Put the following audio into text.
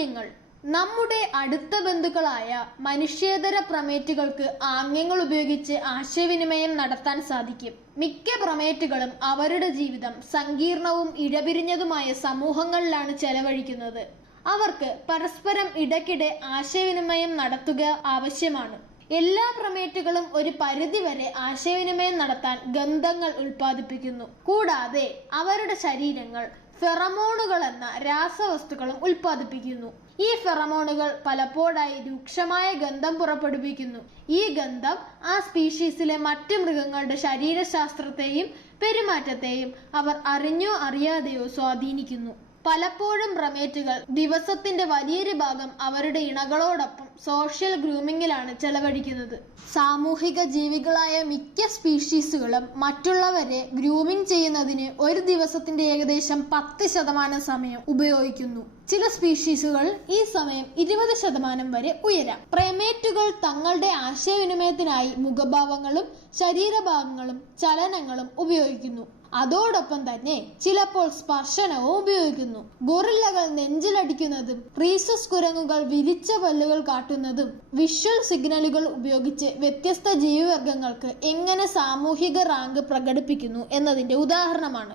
ആംഗ്യങ്ങൾ. നമ്മുടെ അടുത്ത ബന്ധുക്കളായ മനുഷ്യേതര പ്രമേറ്റുകൾക്ക് ആംഗ്യങ്ങൾ ഉപയോഗിച്ച് ആശയവിനിമയം നടത്താൻ സാധിക്കും. മിക്ക പ്രമേറ്റുകളും അവരുടെ ജീവിതം സങ്കീർണവും ഇടപിരിഞ്ഞതുമായ സമൂഹങ്ങളിലാണ് ചെലവഴിക്കുന്നത്. അവർക്ക് പരസ്പരം ഇടയ്ക്കിടെ ആശയവിനിമയം നടത്തുക ആവശ്യമാണ്. എല്ലാ പ്രമേറ്റുകളും ഒരു പരിധിവരെ ആശയവിനിമയം നടത്താൻ ഗന്ധങ്ങൾ ഉൽപ്പാദിപ്പിക്കുന്നു. കൂടാതെ അവരുടെ ശരീരങ്ങൾ ഫെറമോണുകൾ എന്ന രാസവസ്തുക്കളും ഉൽപ്പാദിപ്പിക്കുന്നു. ഈ ഫെറമോണുകൾ പലപ്പോഴായി രൂക്ഷമായ ഗന്ധം പുറപ്പെടുവിക്കുന്നു. ഈ ഗന്ധം ആ സ്പീഷീസിലെ മറ്റ് മൃഗങ്ങളുടെ ശരീരശാസ്ത്രത്തെയും പെരുമാറ്റത്തെയും അവർ അറിഞ്ഞോ അറിയാതെയോ സ്വാധീനിക്കുന്നു. പലപ്പോഴും പ്രമേറ്റുകൾ ദിവസത്തിന്റെ വലിയൊരു ഭാഗം അവരുടെ ഇണകളോടൊപ്പം സോഷ്യൽ ഗ്രൂമിങ്ങിലാണ് ചെലവഴിക്കുന്നത്. സാമൂഹിക ജീവികളായ മിക്ക സ്പീഷീസുകളും മറ്റുള്ളവരെ ഗ്രൂമിംഗ് ചെയ്യുന്നതിന് ഒരു ദിവസത്തിന്റെ ഏകദേശം പത്ത് ശതമാനം സമയം ഉപയോഗിക്കുന്നു. ചില സ്പീഷീസുകൾ ഈ സമയം ഇരുപത് ശതമാനം വരെ ഉയരാം. പ്രൈമേറ്റുകൾ തങ്ങളുടെ ആശയവിനിമയത്തിനായി മുഖഭാവങ്ങളും ശരീരഭാഗങ്ങളും ചലനങ്ങളും ഉപയോഗിക്കുന്നു. അതോടൊപ്പം തന്നെ ചിലപ്പോൾ സ്പർശനവും ഉപയോഗിക്കുന്നു. ഗൊറില്ലകൾ നെഞ്ചിലടിക്കുന്നതും റീസസ് കുരങ്ങുകൾ വിരിച്ച പല്ലുകൾ കാട്ടുന്നതും വിഷ്വൽ സിഗ്നലുകൾ ഉപയോഗിച്ച് വ്യത്യസ്ത ജീവിവർഗങ്ങൾക്ക് എങ്ങനെ സാമൂഹിക റാങ്ക് പ്രകടിപ്പിക്കുന്നു എന്നതിന്റെ ഉദാഹരണമാണ്.